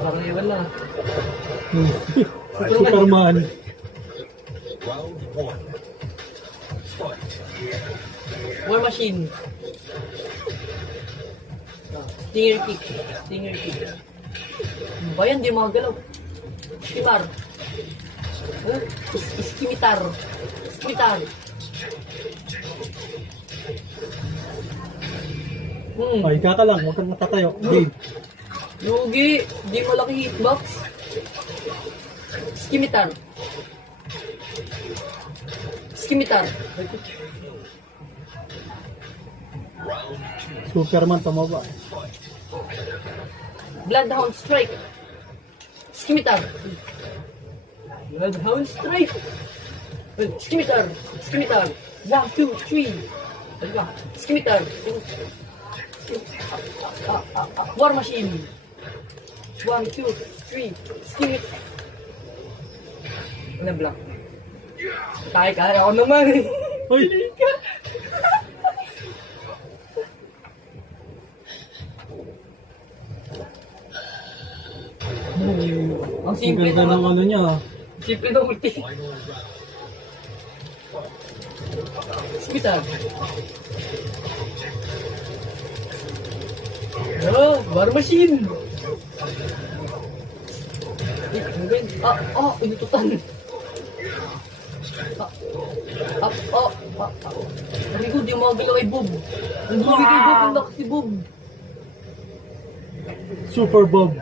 Parang iwan lang. Superman. War Machine. Stinger kick. Stinger kick. Ano ba yan? Di mga galaw. Skimar. Skimitar. Skimitar. Ay, ka lang. Huwag kang matatayo. Game. Lugi. Di malaki hitbox. Skimitar. Skimitar. Superman, tumaba. Bloodhound Strike. Skimitar. Bloodhound Strike. Skimitar. Skimitar. 1, 2, 3. Talaga. Skimitar. War Machine. 1, 2, 3. Skimitar. Ano block? Kaya ako naman eh. Uy! Ang Ang simple ganda ng naman. ano niya. Simple na ulti. Skimitar. Oh, War Machine. Inututan. Sabi ko, di mo magalaw kay Bob. Ang dumi kay Bob, ang lakas si Bob. Super Bob.